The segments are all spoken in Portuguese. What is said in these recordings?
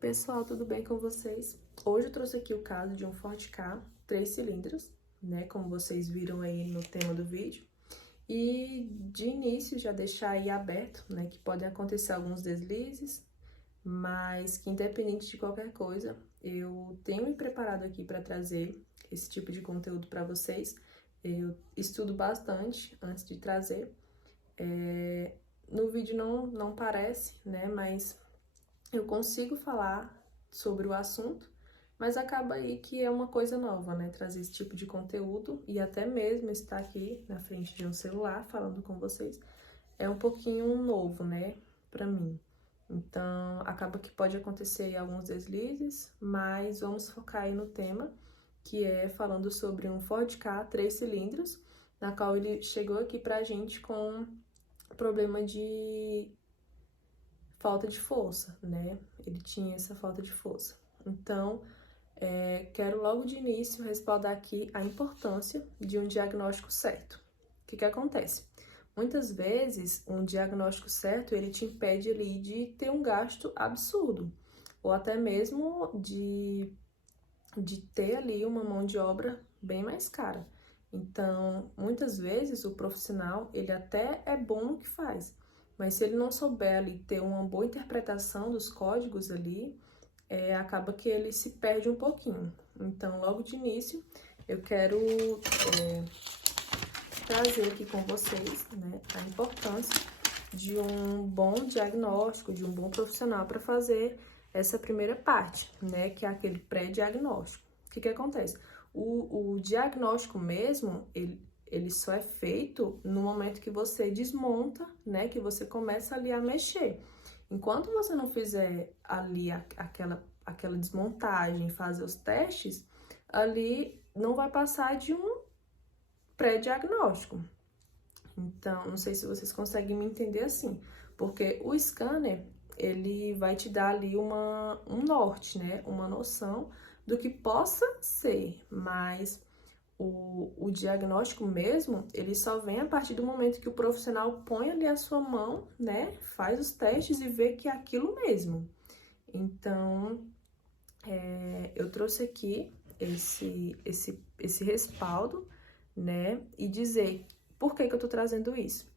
Pessoal, tudo bem com vocês? Hoje eu trouxe aqui o caso de um Ford Ka 3 cilindros, né? Como vocês viram aí no tema do vídeo. E de início já deixar aí aberto, né? Que podem acontecer alguns deslizes, mas que independente de qualquer coisa, eu tenho me preparado aqui para trazer esse tipo de conteúdo para vocês. Eu estudo bastante antes de trazer. No vídeo não parece, né? Mas eu consigo falar sobre o assunto, mas acaba aí que é uma coisa nova, né? Trazer esse tipo de conteúdo e até mesmo estar aqui na frente de um celular falando com vocês é um pouquinho novo, né? Pra mim. Então, acaba que pode acontecer aí alguns deslizes, mas vamos focar aí no tema, que é falando sobre um Ford Ka 3 cilindros, na qual ele chegou aqui pra gente com problema de falta de força, né? Ele tinha essa falta de força. Então, quero logo de início respaldar aqui a importância de um diagnóstico certo. O que acontece? Muitas vezes, um diagnóstico certo, ele te impede ali de ter um gasto absurdo, ou até mesmo de ter ali uma mão de obra bem mais cara. Então, muitas vezes, o profissional, ele até é bom no que faz, mas se ele não souber ali ter uma boa interpretação dos códigos ali, acaba que ele se perde um pouquinho. Então, logo de início, eu quero trazer aqui com vocês, né, a importância de um bom diagnóstico, de um bom profissional para fazer essa primeira parte, né, que é aquele pré-diagnóstico. O que acontece? O diagnóstico mesmo, ele só é feito no momento que você desmonta, né, que você começa ali a mexer. Enquanto você não fizer ali aquela desmontagem, fazer os testes, ali não vai passar de um pré-diagnóstico. Então, não sei se vocês conseguem me entender assim, porque o scanner, ele vai te dar ali um norte, né? Uma noção do que possa ser, mas o diagnóstico mesmo, ele só vem a partir do momento que o profissional põe ali a sua mão, né? Faz os testes e vê que é aquilo mesmo. Então, eu trouxe aqui esse respaldo, né? E dizer por que eu tô trazendo isso.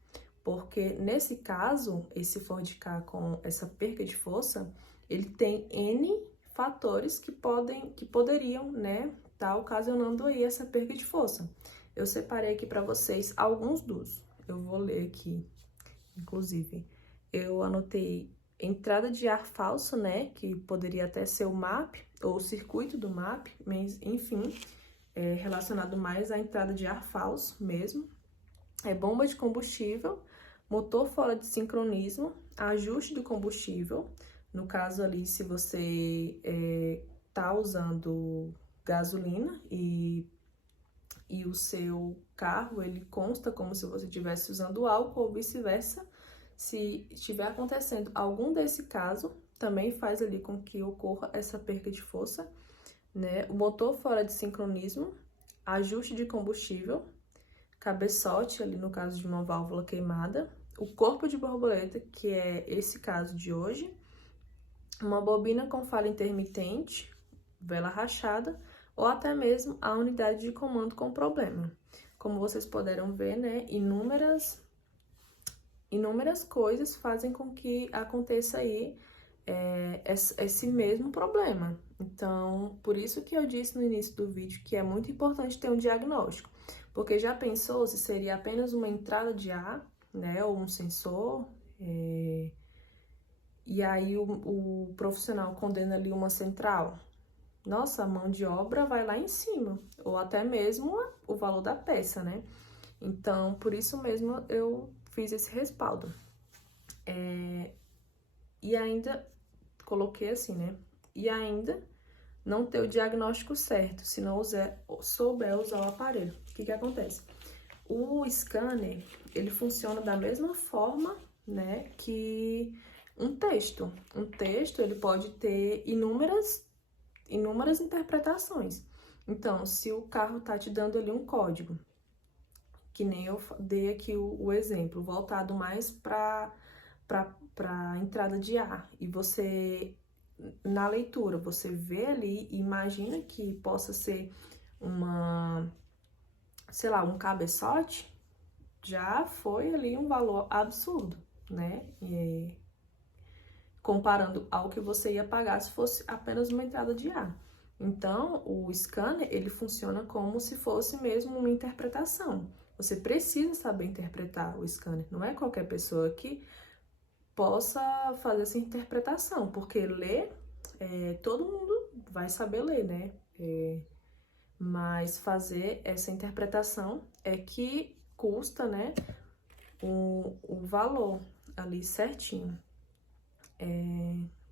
Porque nesse caso, esse Ford Ka com essa perca de força, ele tem N fatores que poderiam, né, tá ocasionando aí essa perca de força. Eu separei aqui para vocês alguns dos. Eu vou ler aqui, inclusive. Eu anotei entrada de ar falso, né, que poderia até ser o MAP ou o circuito do MAP, mas enfim, relacionado mais à entrada de ar falso mesmo. Bomba de combustível, motor fora de sincronismo, ajuste do combustível. No caso ali, se você tá usando gasolina e o seu carro, ele consta como se você estivesse usando álcool ou vice-versa. Se estiver acontecendo algum desse caso, também faz ali com que ocorra essa perca de força, né? O motor fora de sincronismo, ajuste de combustível, cabeçote, ali no caso de uma válvula queimada, o corpo de borboleta, que é esse caso de hoje, uma bobina com falha intermitente, vela rachada, ou até mesmo a unidade de comando com problema. Como vocês puderam ver, né, inúmeras coisas fazem com que aconteça aí esse mesmo problema. Então, por isso que eu disse no início do vídeo que é muito importante ter um diagnóstico. Porque já pensou se seria apenas uma entrada de ar, né, ou um sensor, e aí o profissional condena ali uma central? Nossa, a mão de obra vai lá em cima, ou até mesmo o valor da peça, né? Então, por isso mesmo eu fiz esse respaldo. E ainda coloquei assim, né? E ainda não ter o diagnóstico certo, se não souber usar o aparelho. O que acontece? O scanner, ele funciona da mesma forma, né, que um texto. Um texto, ele pode ter inúmeras interpretações. Então, se o carro tá te dando ali um código, que nem eu dei aqui o exemplo, voltado mais para entrada de ar, e você na leitura, você vê ali e imagina que possa ser sei lá, um cabeçote, já foi ali um valor absurdo, né? Comparando ao que você ia pagar se fosse apenas uma entrada de ar. Então, o scanner, ele funciona como se fosse mesmo uma interpretação. Você precisa saber interpretar o scanner. Não é qualquer pessoa que possa fazer essa interpretação, porque ler, todo mundo vai saber ler, né? Mas fazer essa interpretação é que custa, né, o valor ali certinho.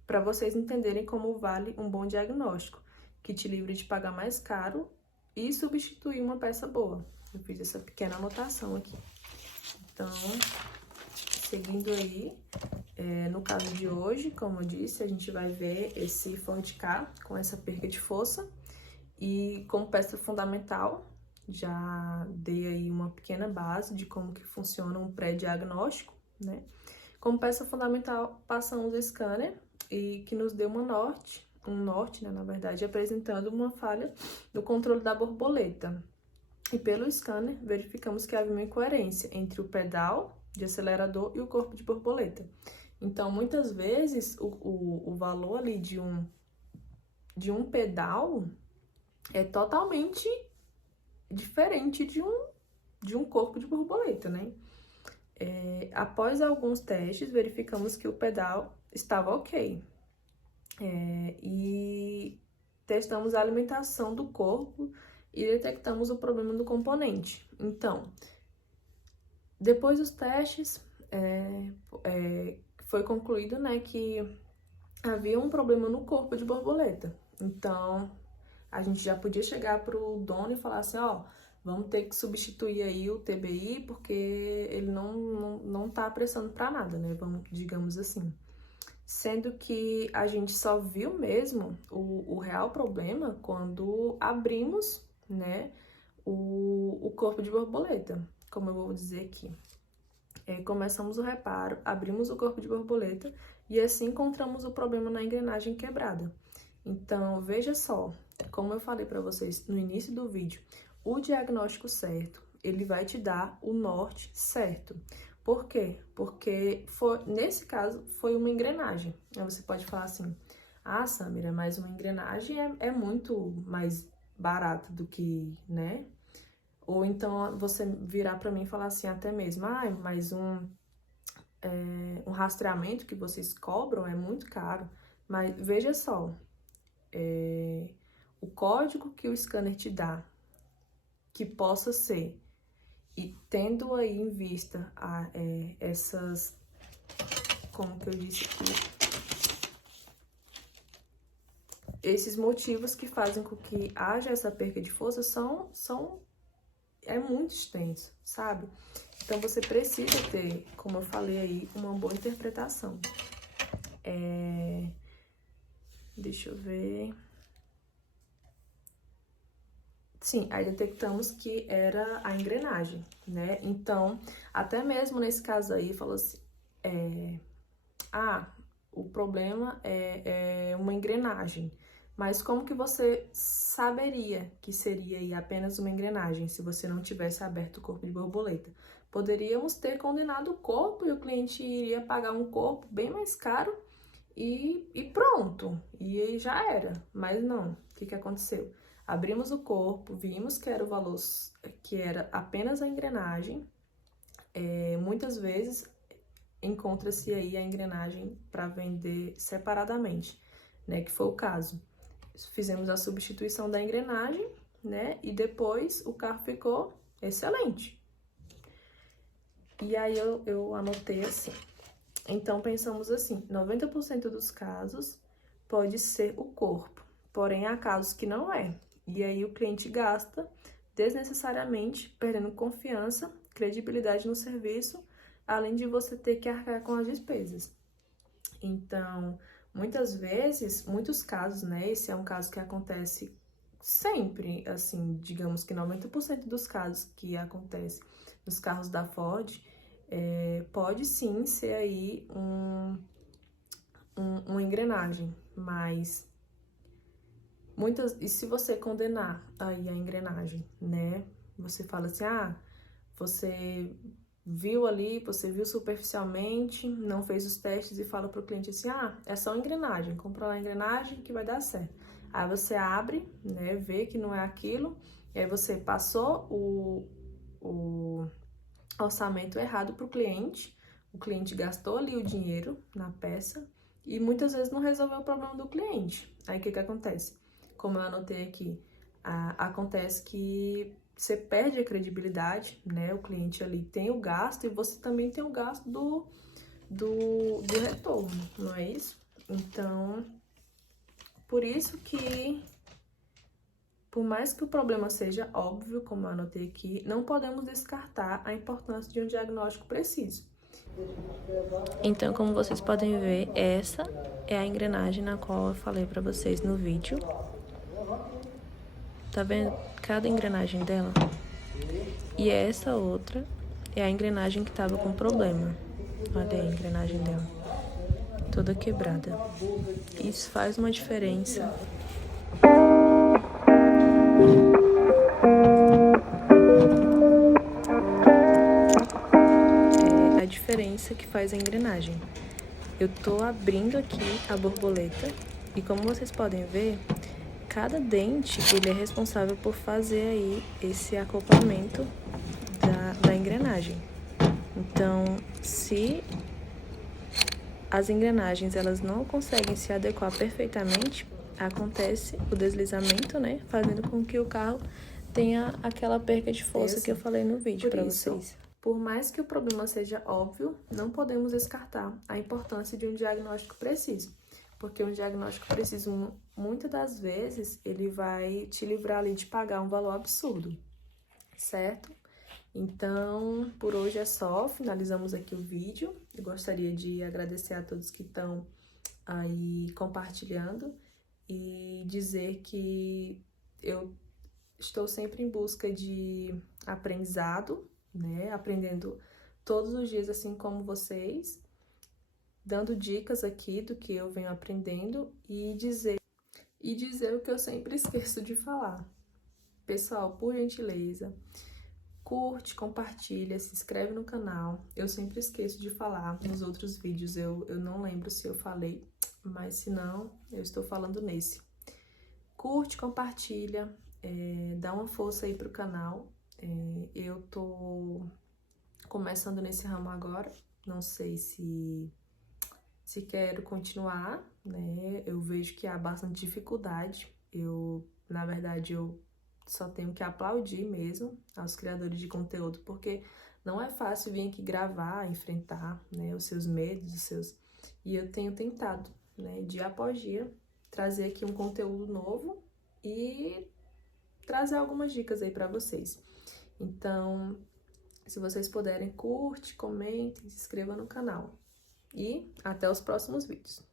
Para vocês entenderem como vale um bom diagnóstico, que te livre de pagar mais caro e substituir uma peça boa. Eu fiz essa pequena anotação aqui. Então, seguindo aí, no caso de hoje, como eu disse, a gente vai ver esse Ford Ka com essa perca de força. E como peça fundamental, já dei aí uma pequena base de como que funciona um pré-diagnóstico, né? Como peça fundamental, passamos o scanner e que nos deu um norte, né, na verdade, apresentando uma falha do controle da borboleta. E pelo scanner, verificamos que havia uma incoerência entre o pedal de acelerador e o corpo de borboleta. Então, muitas vezes, o valor ali de um pedal é totalmente diferente de um corpo de borboleta, né? Após alguns testes, verificamos que o pedal estava ok. E testamos a alimentação do corpo e detectamos o problema do componente. Então, depois dos testes, foi concluído, né, que havia um problema no corpo de borboleta. Então, a gente já podia chegar pro dono e falar assim, ó, vamos ter que substituir aí o TBI, porque ele não tá prestando para nada, né? Digamos assim. Sendo que a gente só viu mesmo o real problema quando abrimos, né, o corpo de borboleta, como eu vou dizer aqui. Começamos o reparo, abrimos o corpo de borboleta e assim encontramos o problema na engrenagem quebrada. Então, veja só, como eu falei para vocês no início do vídeo, o diagnóstico certo, ele vai te dar o norte certo. Por quê? Porque nesse caso foi uma engrenagem. Aí você pode falar assim, ah, Samira, mas uma engrenagem é muito mais barata do que, né? Ou então você virar para mim e falar assim até mesmo, ah, mas um rastreamento que vocês cobram é muito caro. Mas veja só, o código que o scanner te dá, que possa ser, e tendo aí em vista essas, como que eu disse aqui, esses motivos que fazem com que haja essa perca de força é muito extenso, sabe? Então você precisa ter, como eu falei aí, uma boa interpretação. Deixa eu ver. Sim, aí detectamos que era a engrenagem, né? Então, até mesmo nesse caso aí, falou assim, o problema é uma engrenagem. Mas como que você saberia que seria aí apenas uma engrenagem se você não tivesse aberto o corpo de borboleta? Poderíamos ter condenado o corpo e o cliente iria pagar um corpo bem mais caro e pronto, e aí já era. Mas não, o que aconteceu? Abrimos o corpo, vimos que era o valor, que era apenas a engrenagem. Muitas vezes encontra-se aí a engrenagem para vender separadamente, né? Que foi o caso. Fizemos a substituição da engrenagem, né? E depois o carro ficou excelente. E aí eu anotei assim. Então pensamos assim, 90% dos casos pode ser o corpo, porém há casos que não é. E aí o cliente gasta desnecessariamente, perdendo confiança, credibilidade no serviço, além de você ter que arcar com as despesas. Então, muitas vezes, muitos casos, né? Esse é um caso que acontece sempre, assim, digamos que 90% dos casos que acontecem nos carros da Ford, pode sim ser aí uma engrenagem, mas e se você condenar aí a engrenagem, né? Você fala assim, você viu ali, você viu superficialmente, não fez os testes e fala pro cliente assim, é só engrenagem, compra lá a engrenagem que vai dar certo. Aí você abre, né, vê que não é aquilo, e aí você passou o orçamento errado pro cliente, o cliente gastou ali o dinheiro na peça e muitas vezes não resolveu o problema do cliente. Aí o que acontece? Como eu anotei aqui, acontece que você perde a credibilidade, né? O cliente ali tem o gasto e você também tem o gasto do retorno, não é isso? Então, por isso que, por mais que o problema seja óbvio, como eu anotei aqui, não podemos descartar a importância de um diagnóstico preciso. Então, como vocês podem ver, essa é a engrenagem na qual eu falei para vocês no vídeo. Tá vendo cada engrenagem dela? E essa outra é a engrenagem que tava com problema. Olha aí a engrenagem dela, toda quebrada. Isso faz uma diferença. É a diferença que faz a engrenagem. Eu tô abrindo aqui a borboleta e como vocês podem ver, cada dente ele é responsável por fazer aí esse acoplamento da engrenagem. Então, se as engrenagens elas não conseguem se adequar perfeitamente, acontece o deslizamento, né, fazendo com que o carro tenha aquela perca de força que eu falei no vídeo para vocês. Por mais que o problema seja óbvio, não podemos descartar a importância de um diagnóstico preciso, porque um diagnóstico preciso, muitas das vezes, ele vai te livrar ali de pagar um valor absurdo, certo? Então, por hoje é só, finalizamos aqui o vídeo. Eu gostaria de agradecer a todos que estão aí compartilhando e dizer que eu estou sempre em busca de aprendizado, né? Aprendendo todos os dias, assim como vocês, dando dicas aqui do que eu venho aprendendo e dizer o que eu sempre esqueço de falar. Pessoal, por gentileza, curte, compartilha, se inscreve no canal. Eu sempre esqueço de falar nos outros vídeos, eu não lembro se eu falei, mas se não, eu estou falando nesse. Curte, compartilha, dá uma força aí pro canal. Eu tô começando nesse ramo agora, não sei se quero continuar, né? Eu vejo que há bastante dificuldade. Na verdade, eu só tenho que aplaudir mesmo aos criadores de conteúdo, porque não é fácil vir aqui gravar, enfrentar, né, os seus medos, E eu tenho tentado, né, dia após dia, trazer aqui um conteúdo novo e trazer algumas dicas aí para vocês. Então, se vocês puderem, curte, comentem, se inscreva no canal. E até os próximos vídeos.